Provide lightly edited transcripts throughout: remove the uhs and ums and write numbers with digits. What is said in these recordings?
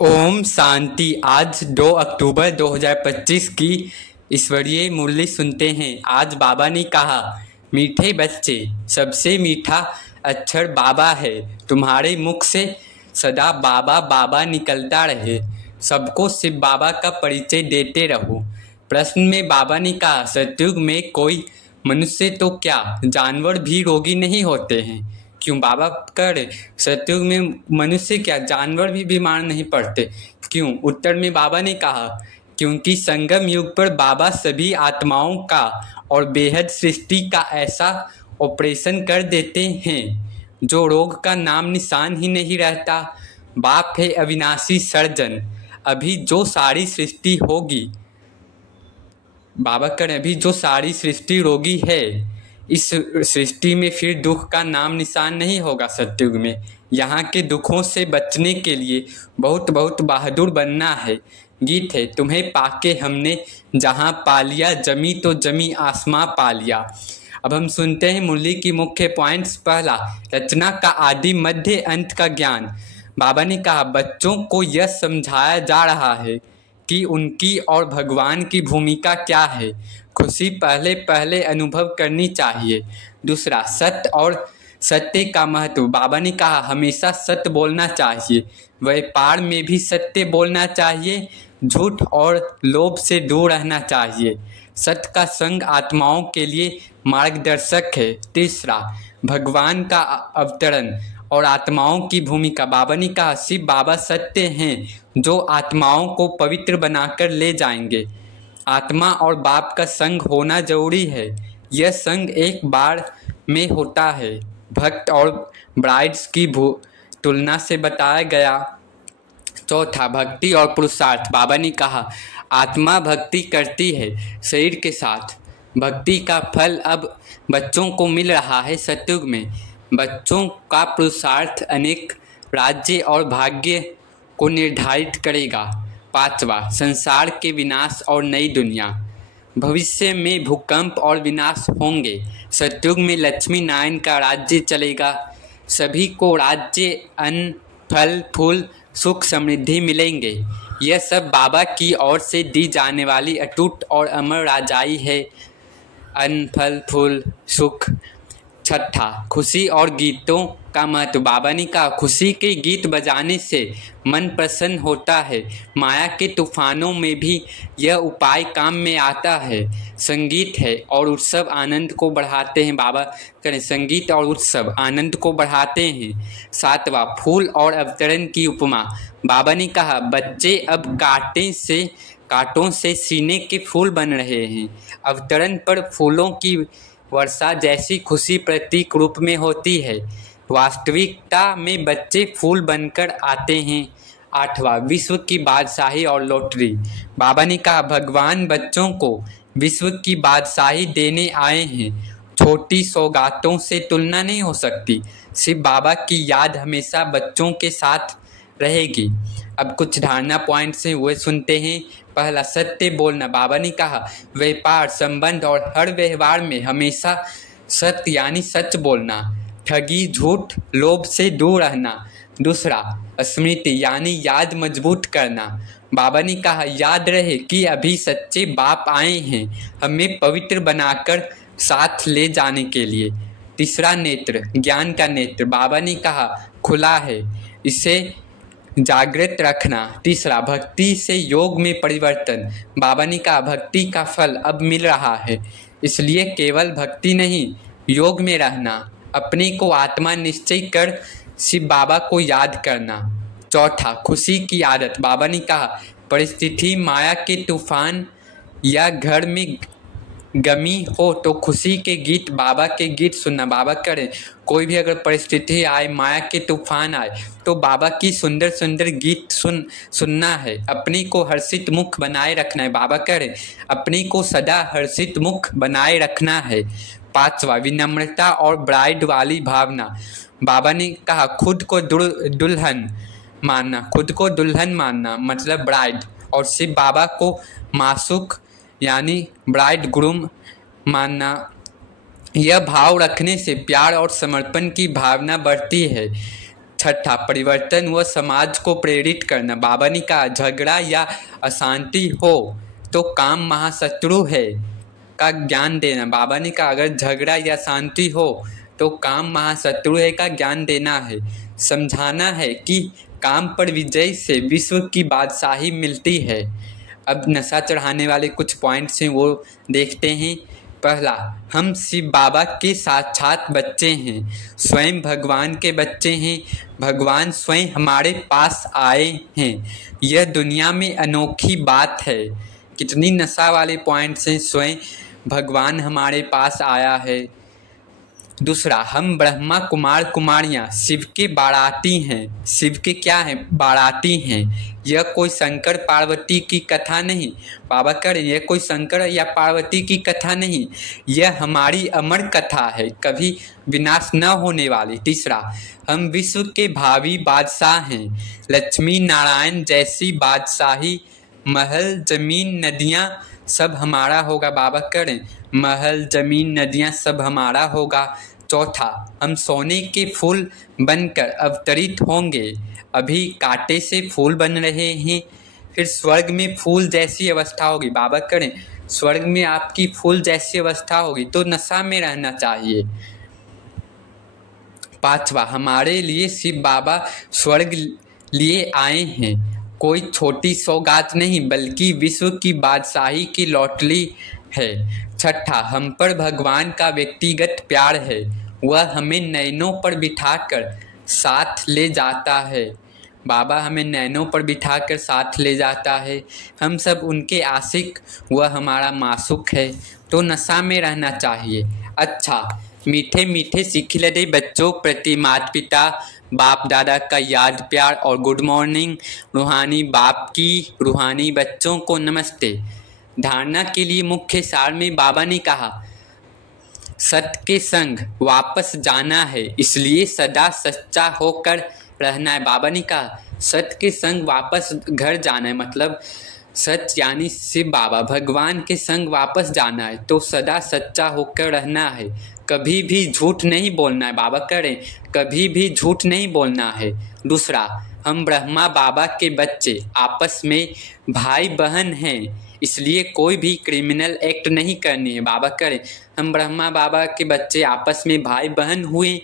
ओम शांति। आज 2 अक्टूबर 2025 की ईश्वरीय मुरली सुनते हैं। आज बाबा ने कहा, मीठे बच्चे, सबसे मीठा अक्षर बाबा है। तुम्हारे मुख से सदा बाबा बाबा निकलता रहे। सबको शिव बाबा का परिचय देते रहो। प्रश्न में बाबा ने कहा, सतयुग में कोई मनुष्य तो क्या, जानवर भी रोगी नहीं होते हैं। क्यों बाबा कह रहे, सतयुग में मनुष्य क्या, जानवर भी बीमार नहीं पड़ते। क्यों? उत्तर में बाबा ने कहा, क्योंकि संगम युग पर बाबा सभी आत्माओं का और बेहद सृष्टि का ऐसा ऑपरेशन कर देते हैं जो रोग का नाम निशान ही नहीं रहता। बाप है अविनाशी सर्जन। अभी जो सारी सृष्टि होगी, बाबा कह रहे, अभी जो सारी सृष्टि रोगी है, इस सृष्टि में फिर दुख का नाम निशान नहीं होगा। सतयुग में यहाँ के दुखों से बचने के लिए बहुत बहुत बहादुर बनना है। गीत है, तुम्हें पाके हमने जहाँ पा लिया, जमी तो जमी आसमां पा लिया। अब हम सुनते हैं मुरली की मुख्य पॉइंट्स। पहला, रचना का आदि मध्य अंत का ज्ञान। बाबा ने कहा, बच्चों को यह समझाया जा रहा है कि उनकी और भगवान की भूमिका क्या है। खुशी पहले पहले अनुभव करनी चाहिए। दूसरा, सत्य और सत्य का महत्व। बाबा ने कहा, हमेशा सत्य बोलना चाहिए। व्यापार में भी सत्य बोलना चाहिए। झूठ और लोभ से दूर रहना चाहिए। सत्य का संग आत्माओं के लिए मार्गदर्शक है। तीसरा, भगवान का अवतरण और आत्माओं की भूमिका। बाबा ने कहा, शिव बाबा सत्य हैं जो आत्माओं को पवित्र बनाकर ले जाएंगे। आत्मा और बाप का संग होना जरूरी है। यह संग एक बार में होता है। भक्त और ब्राइड्स की तुलना से बताया गया। चौथा, भक्ति और पुरुषार्थ। बाबा ने कहा, आत्मा भक्ति करती है शरीर के साथ। भक्ति का फल अब बच्चों को मिल रहा है। सतयुग में बच्चों का पुरुषार्थ अनेक राज्य और भाग्य को निर्धारित करेगा। पांचवा, संसार के विनाश और नई दुनिया। भविष्य में भूकंप और विनाश होंगे। सतयुग में लक्ष्मी नारायण का राज्य चलेगा। सभी को राज्य, अन्न, फल फूल, सुख समृद्धि मिलेंगे। यह सब बाबा की ओर से दी जाने वाली अटूट और अमर राजाई है। अन्न, फल फूल, सुख। छठा, खुशी और गीतों का महत्व। बाबा ने कहा, खुशी के गीत बजाने से मन प्रसन्न होता है। माया के तूफानों में भी यह उपाय काम में आता है। संगीत है और उत्सव आनंद को बढ़ाते हैं। बाबा करें, संगीत और उत्सव आनंद को बढ़ाते हैं। सातवां, फूल और अवतरण की उपमा। बाबा ने कहा, बच्चे अब कांटों से सीने के फूल बन रहे हैं। अवतरण पर फूलों की वर्षा जैसी खुशी प्रतीक रूप में होती है। वास्तविकता में बच्चे फूल बनकर आते हैं। आठवां, विश्व की बादशाही और लॉटरी। बाबा ने कहा, भगवान बच्चों को विश्व की बादशाही देने आए हैं। छोटी सौगातों से तुलना नहीं हो सकती। शिव बाबा की याद हमेशा बच्चों के साथ रहेगी। अब कुछ धारणा पॉइंट्स हैं, वे सुनते हैं। पहला, सत्य बोलना। बाबा ने कहा, व्यापार, संबंध और हर व्यवहार में हमेशा सत्य यानी सच बोलना। ठगी, झूठ, लोभ से दूर रहना। दूसरा, स्मृति यानी याद मजबूत करना। बाबा ने कहा, याद रहे कि अभी सच्चे बाप आए हैं हमें पवित्र बनाकर साथ ले जाने के लिए। तीसरा, नेत्र, ज्ञान का नेत्र। बाबा ने कहा, खुला है, इसे जागृत रखना। तीसरा, भक्ति से योग में परिवर्तन। बाबा ने कहा, भक्ति का फल अब मिल रहा है, इसलिए केवल भक्ति नहीं, योग में रहना। अपने को आत्मा निश्चय कर शिव बाबा को याद करना। चौथा, खुशी की आदत। बाबा ने कहा, परिस्थिति, माया के तूफान या घर में गमी हो तो खुशी के गीत, बाबा के गीत सुनना। बाबा करें, कोई भी अगर परिस्थिति आए, माया के तूफान आए, तो बाबा की सुंदर सुंदर गीत सुनना है। अपने को हर्षित मुख बनाए रखना है। बाबा करें, अपने को सदा हर्षित मुख बनाए रखना है। पांचवा, विनम्रता और ब्राइड वाली भावना। बाबा ने कहा, खुद को दुल्हन मानना। खुद को दुल्हन मानना मतलब ब्राइड, और शिव बाबा को मासूक यानी ब्राइड ग्रूम मानना। यह भाव रखने से प्यार और समर्पण की भावना बढ़ती है। छठा, परिवर्तन व समाज को प्रेरित करना। बाबा ने कहा झगड़ा या अशांति हो तो काम महाशत्रु है का ज्ञान देना। बाबा ने कहा अगर झगड़ा या शांति हो तो काम महाशत्रु है का ज्ञान देना है। समझाना है कि काम पर विजय से विश्व की बादशाही मिलती है। अब नशा चढ़ाने वाले कुछ पॉइंट्स हैं वो देखते हैं। पहला, हम शिव बाबा के साक्षात बच्चे हैं, स्वयं भगवान के बच्चे हैं। भगवान स्वयं हमारे पास आए हैं, यह दुनिया में अनोखी बात है। कितनी नशा वाले पॉइंट्स हैं, स्वयं भगवान हमारे पास आया है। दूसरा, हम ब्रह्मा कुमार कुमारियाँ शिव के बाराती हैं। शिव के क्या हैं? बाराती हैं। यह कोई शंकर पार्वती की कथा नहीं। बाबा कह रहे यह कोई शंकर या पार्वती की कथा नहीं, यह हमारी अमर कथा है, कभी विनाश न होने वाली। तीसरा, हम विश्व के भावी बादशाह हैं। लक्ष्मी नारायण जैसी बादशाही, महल जमीन नदियाँ सब हमारा होगा। बाबा करें महल जमीन नदियाँ सब हमारा होगा। चौथा, हम सोने के फूल बनकर अवतरित होंगे, अभी कांटे से फूल बन रहे हैं, फिर स्वर्ग में फूल जैसी अवस्था होगी। बाबा करें स्वर्ग में आपकी फूल जैसी अवस्था होगी, तो नशा में रहना चाहिए। पांचवा, हमारे लिए शिव बाबा स्वर्ग लिए आए हैं, कोई छोटी सौगात नहीं बल्कि विश्व की बादशाही की लॉटरी है। छठा, हम पर भगवान का व्यक्तिगत प्यार है, वह हमें नैनों पर बिठाकर साथ ले जाता है। बाबा हमें नैनों पर बिठाकर साथ ले जाता है। हम सब उनके आशिक, वह हमारा मासूक है, तो नशा में रहना चाहिए। अच्छा, मीठे मीठे सिखिलरे बच्चों प्रति माता पिता बाप दादा का याद प्यार और गुड मॉर्निंग। रूहानी बाप की रूहानी बच्चों को नमस्ते। धारणा के लिए मुख्य सार में बाबा ने कहा सत्य के संग वापस जाना है, इसलिए सदा सच्चा होकर रहना है। बाबा ने कहा सत्य के संग वापस घर जाना है, मतलब सच यानी शिव बाबा भगवान के संग वापस जाना है, तो सदा सच्चा होकर रहना है, कभी भी झूठ नहीं बोलना है। बाबा करें कभी भी झूठ नहीं बोलना है। दूसरा, हम ब्रह्मा बाबा के बच्चे आपस में भाई बहन हैं, इसलिए कोई भी क्रिमिनल एक्ट नहीं करनी है। बाबा करें हम ब्रह्मा बाबा के बच्चे आपस में भाई बहन हुए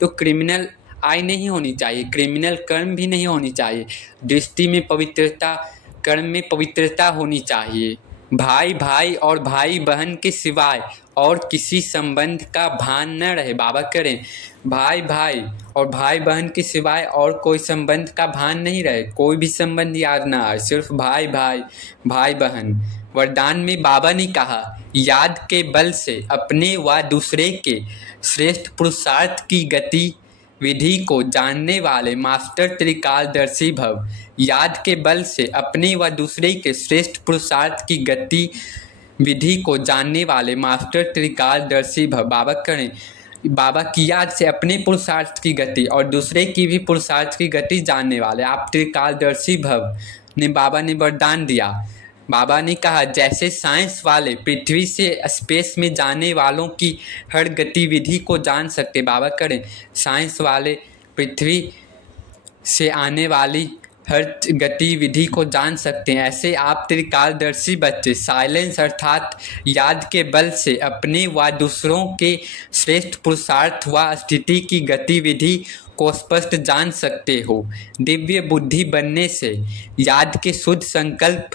तो क्रिमिनल आय नहीं होनी चाहिए, क्रिमिनल कर्म भी नहीं होनी चाहिए। दृष्टि में पवित्रता, कर्म में पवित्रता होनी चाहिए। भाई भाई और भाई बहन के सिवाय और किसी संबंध का भान न रहे। बाबा करें भाई भाई और भाई बहन के सिवाय और कोई संबंध का भान नहीं रहे, कोई भी संबंध याद ना आए, सिर्फ भाई भाई भाई बहन। वरदान में बाबा ने कहा याद के बल से अपने व दूसरे के श्रेष्ठ पुरुषार्थ की गति विधि को जानने वाले मास्टर त्रिकालदर्शी भव। याद के बल से अपने व दूसरे के श्रेष्ठ पुरुषार्थ की गति विधि को जानने वाले मास्टर त्रिकालदर्शी भव। बाबा करें बाबा की याद से अपने पुरुषार्थ की गति और दूसरे की भी पुरुषार्थ की गति जानने वाले आप त्रिकालदर्शी भव ने बाबा ने वरदान दिया। बाबा ने कहा जैसे साइंस वाले पृथ्वी से स्पेस में जाने वालों की हर गतिविधि को जान सकते, बाबा करें साइंस वाले पृथ्वी से आने वाली हर गतिविधि को जान सकते हैं, ऐसे आप त्रिकालदर्शी बच्चे साइलेंस अर्थात याद के बल से अपने व दूसरों के श्रेष्ठ पुरुषार्थ व स्थिति की गतिविधि को स्पष्ट जान सकते हो। दिव्य बुद्धि बनने से, याद के शुद्ध संकल्प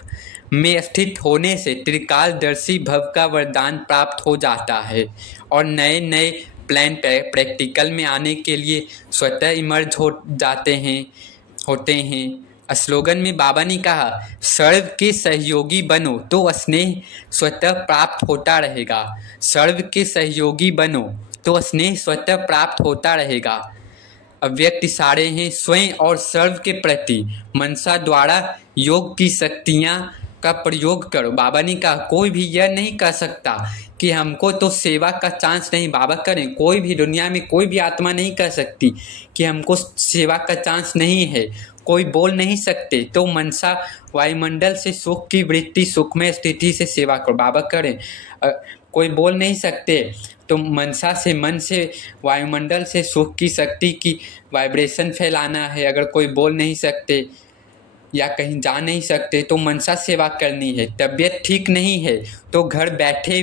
में स्थित होने से त्रिकालदर्शी भव का वरदान प्राप्त हो जाता है और नए नए प्लान प्रैक्टिकल में आने के लिए स्वतः इमर्ज होते हैं। स्लोगन में बाबा ने कहा सर्व के सहयोगी बनो तो स्नेह स्वतः प्राप्त होता रहेगा। सर्व के सहयोगी बनो तो स्नेह स्वतः प्राप्त होता रहेगा। अव्यक्त इशारे हैं स्वयं और सर्व के प्रति मनसा द्वारा योग की शक्तियाँ का प्रयोग करो। बाबा ने कहा कोई भी यह नहीं कह सकता कि हमको तो सेवा का चांस नहीं। बाबा करें कोई भी दुनिया में कोई भी आत्मा नहीं कह सकती कि हमको सेवा का चांस नहीं है, कोई बोल नहीं सकते। तो मनसा वायुमंडल से सुख की वृत्ति सुखमय स्थिति से सेवा करो। बाबा करें कोई बोल नहीं सकते, तो मनसा से, मन से, वायुमंडल से सुख की शक्ति की वाइब्रेशन फैलाना है। अगर कोई बोल नहीं सकते या कहीं जा नहीं सकते तो मनसा सेवा करनी है। तबीयत ठीक नहीं है तो घर बैठे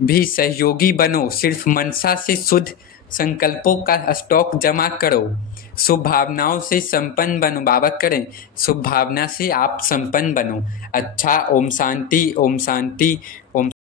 भी सहयोगी बनो। सिर्फ मनसा से शुद्ध संकल्पों का स्टॉक जमा करो। शुभ भावनाओं से संपन्न बनो। बाबा करें, शुभ भावना से आप संपन्न बनो। अच्छा, ओम शांति, ओम शांति, ओम